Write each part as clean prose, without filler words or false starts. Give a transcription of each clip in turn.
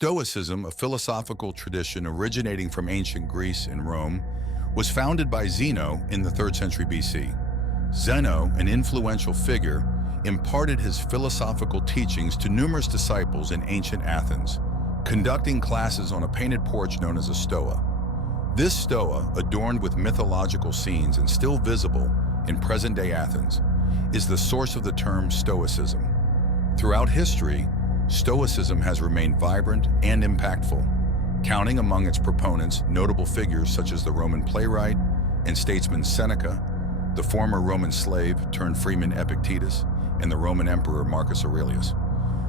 Stoicism, a philosophical tradition originating from ancient Greece and Rome, was founded by Zeno in the 3rd century BC. Zeno, an influential figure, imparted his philosophical teachings to numerous disciples in ancient Athens, conducting classes on a painted porch known as a stoa. This stoa, adorned with mythological scenes and still visible in present-day Athens, is the source of the term Stoicism. Throughout history, Stoicism has remained vibrant and impactful, counting among its proponents notable figures such as the Roman playwright and statesman Seneca, the former Roman slave turned freeman Epictetus, and the Roman emperor Marcus Aurelius.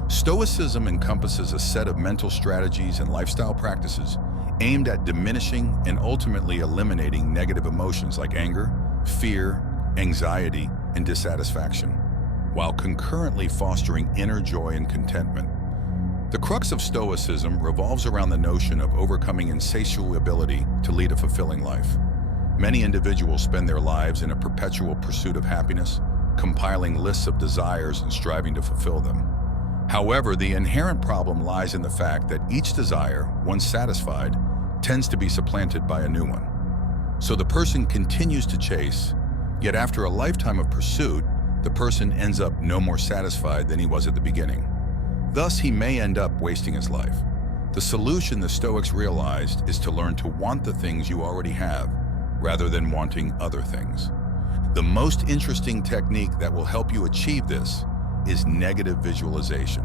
Stoicism encompasses a set of mental strategies and lifestyle practices aimed at diminishing and ultimately eliminating negative emotions like anger, fear, anxiety, and dissatisfaction, while concurrently fostering inner joy and contentment. The crux of Stoicism revolves around the notion of overcoming insatiable ability to lead a fulfilling life. Many individuals spend their lives in a perpetual pursuit of happiness, compiling lists of desires and striving to fulfill them. However, the inherent problem lies in the fact that each desire, once satisfied, tends to be supplanted by a new one. So the person continues to chase, yet after a lifetime of pursuit, the person ends up no more satisfied than he was at the beginning. Thus, he may end up wasting his life. The solution the Stoics realized is to learn to want the things you already have, rather than wanting other things. The most interesting technique that will help you achieve this is negative visualization.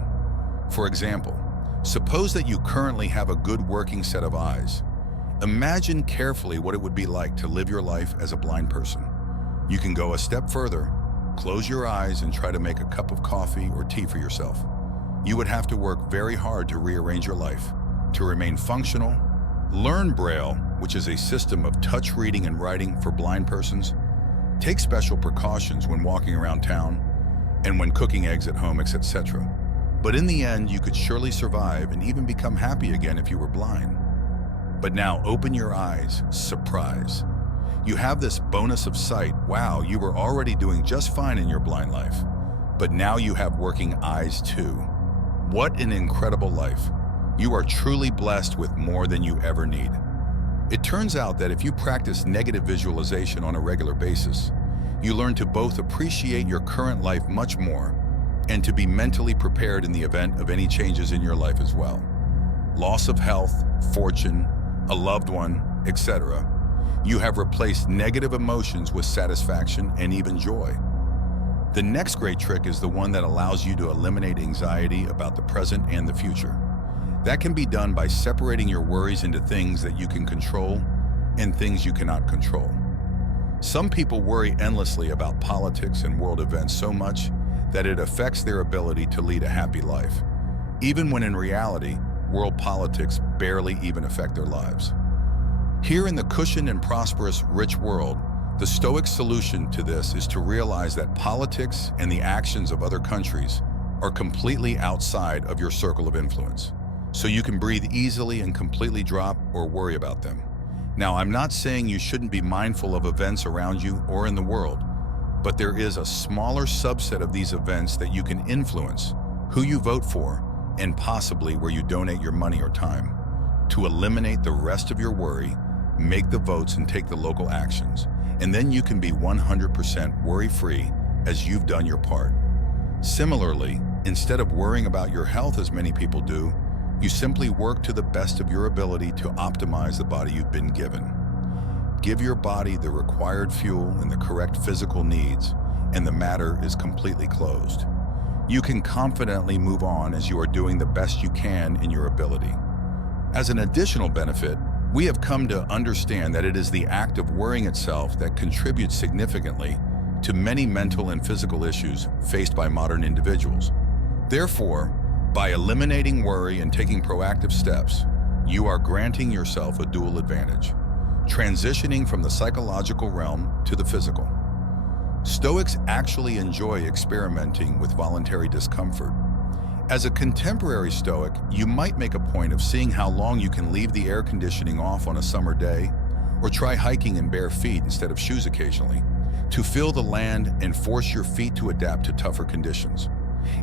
For example, suppose that you currently have a good working set of eyes. Imagine carefully what it would be like to live your life as a blind person. You can go a step further, close your eyes and try to make a cup of coffee or tea for yourself. You would have to work very hard to rearrange your life, to remain functional. Learn Braille, which is a system of touch reading and writing for blind persons. Take special precautions when walking around town and when cooking eggs at home, etc. But in the end, you could surely survive and even become happy again if you were blind. But now open your eyes, surprise. You have this bonus of sight. Wow, you were already doing just fine in your blind life. But now you have working eyes too. What an incredible life. You are truly blessed with more than you ever need. It turns out that if you practice negative visualization on a regular basis, you learn to both appreciate your current life much more and to be mentally prepared in the event of any changes in your life as well. Loss of health, fortune, a loved one, etc. You have replaced negative emotions with satisfaction and even joy. The next great trick is the one that allows you to eliminate anxiety about the present and the future. That can be done by separating your worries into things that you can control and things you cannot control. Some people worry endlessly about politics and world events so much that it affects their ability to lead a happy life, even when in reality, world politics barely even affect their lives. Here in the cushioned and prosperous, rich world, the Stoic solution to this is to realize that politics and the actions of other countries are completely outside of your circle of influence, so you can breathe easily and completely drop or worry about them. Now, I'm not saying you shouldn't be mindful of events around you or in the world, but there is a smaller subset of these events that you can influence, who you vote for, and possibly where you donate your money or time. To eliminate the rest of your worry, make the votes and take the local actions, and then you can be 100% worry-free as you've done your part. Similarly, instead of worrying about your health as many people do, you simply work to the best of your ability to optimize the body you've been given. Give your body the required fuel and the correct physical needs, and the matter is completely closed. You can confidently move on as you are doing the best you can in your ability. As an additional benefit, we have come to understand that it is the act of worrying itself that contributes significantly to many mental and physical issues faced by modern individuals. Therefore, by eliminating worry and taking proactive steps, you are granting yourself a dual advantage, transitioning from the psychological realm to the physical. Stoics actually enjoy experimenting with voluntary discomfort. As a contemporary Stoic, you might make a point of seeing how long you can leave the air conditioning off on a summer day, or try hiking in bare feet instead of shoes occasionally, to feel the land and force your feet to adapt to tougher conditions.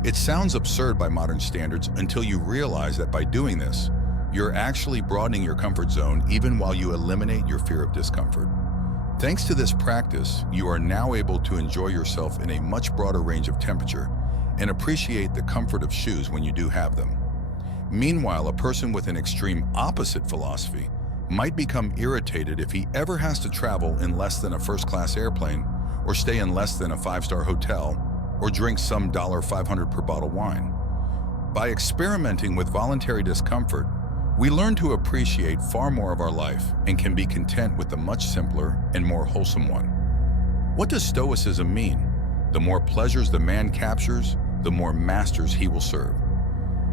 It sounds absurd by modern standards until you realize that by doing this, you're actually broadening your comfort zone even while you eliminate your fear of discomfort. Thanks to this practice, you are now able to enjoy yourself in a much broader range of temperature and appreciate the comfort of shoes when you do have them. Meanwhile, a person with an extreme opposite philosophy might become irritated if he ever has to travel in less than a first-class airplane, or stay in less than a 5-star hotel, or drink some $500 per bottle wine. By experimenting with voluntary discomfort, we learn to appreciate far more of our life and can be content with the much simpler and more wholesome one. What does Stoicism mean? The more pleasures the man captures, the more masters he will serve.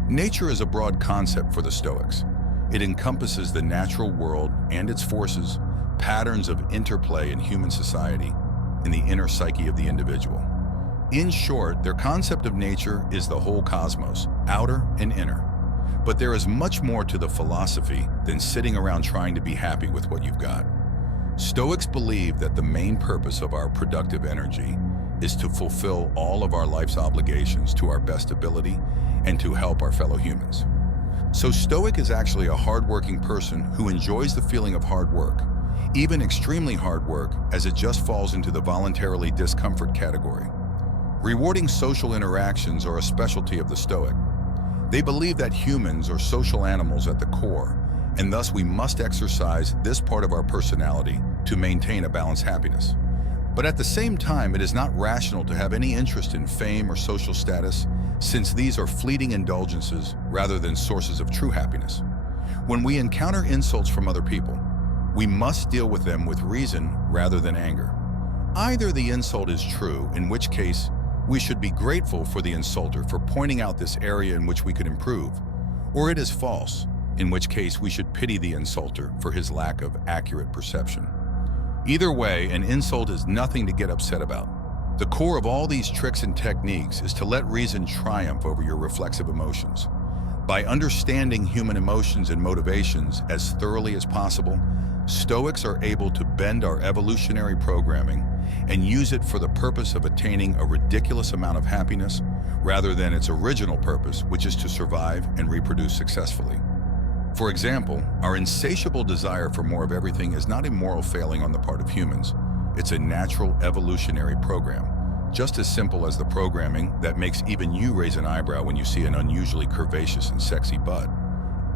Nature is a broad concept for the Stoics. It encompasses the natural world and its forces, patterns of interplay in human society, and the inner psyche of the individual. In short, their concept of nature is the whole cosmos, outer and inner. But there is much more to the philosophy than sitting around trying to be happy with what you've got. Stoics believe that the main purpose of our productive energy is to fulfill all of our life's obligations to our best ability and to help our fellow humans. So Stoic is actually a hardworking person who enjoys the feeling of hard work, even extremely hard work, as it just falls into the voluntarily discomfort category. Rewarding social interactions are a specialty of the Stoic. They believe that humans are social animals at the core, and thus we must exercise this part of our personality to maintain a balanced happiness. But at the same time, it is not rational to have any interest in fame or social status, since these are fleeting indulgences rather than sources of true happiness. When we encounter insults from other people, we must deal with them with reason rather than anger. Either the insult is true, in which case we should be grateful for the insulter for pointing out this area in which we could improve, or it is false, in which case we should pity the insulter for his lack of accurate perception. Either way, an insult is nothing to get upset about. The core of all these tricks and techniques is to let reason triumph over your reflexive emotions. By understanding human emotions and motivations as thoroughly as possible, Stoics are able to bend our evolutionary programming and use it for the purpose of attaining a ridiculous amount of happiness rather than its original purpose, which is to survive and reproduce successfully. For example, our insatiable desire for more of everything is not a moral failing on the part of humans. It's a natural evolutionary program, just as simple as the programming that makes even you raise an eyebrow when you see an unusually curvaceous and sexy butt.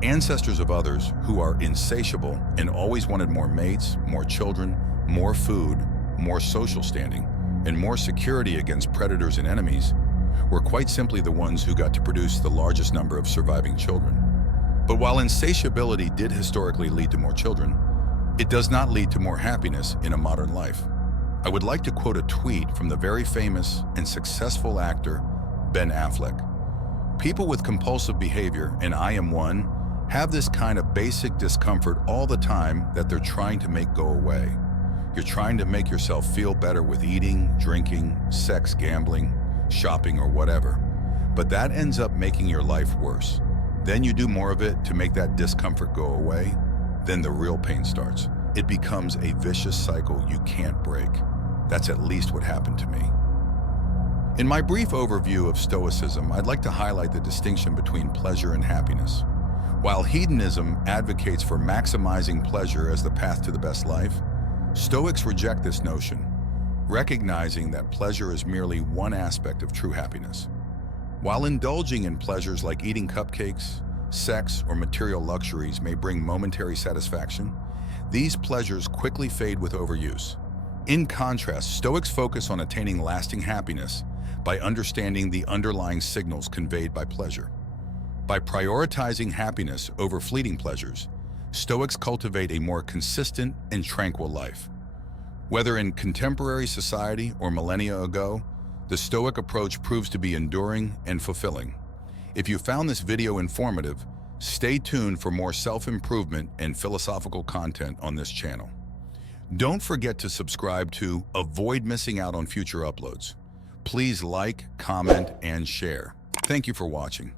Ancestors of others who are insatiable and always wanted more mates, more children, more food, more social standing, and more security against predators and enemies were quite simply the ones who got to produce the largest number of surviving children. But while insatiability did historically lead to more children, it does not lead to more happiness in a modern life. I would like to quote a tweet from the very famous and successful actor Ben Affleck. People with compulsive behavior, and I am one, have this kind of basic discomfort all the time that they're trying to make go away. You're trying to make yourself feel better with eating, drinking, sex, gambling, shopping, or whatever. But that ends up making your life worse. Then you do more of it to make that discomfort go away. Then the real pain starts. It becomes a vicious cycle you can't break. That's at least what happened to me. In my brief overview of Stoicism, I'd like to highlight the distinction between pleasure and happiness. While hedonism advocates for maximizing pleasure as the path to the best life, Stoics reject this notion, recognizing that pleasure is merely one aspect of true happiness. While indulging in pleasures like eating cupcakes, sex, or material luxuries may bring momentary satisfaction, these pleasures quickly fade with overuse. In contrast, Stoics focus on attaining lasting happiness by understanding the underlying signals conveyed by pleasure. By prioritizing happiness over fleeting pleasures, Stoics cultivate a more consistent and tranquil life. Whether in contemporary society or millennia ago, the Stoic approach proves to be enduring and fulfilling. If you found this video informative, stay tuned for more self-improvement and philosophical content on this channel. Don't forget to subscribe to avoid missing out on future uploads. Please like, comment, and share. Thank you for watching.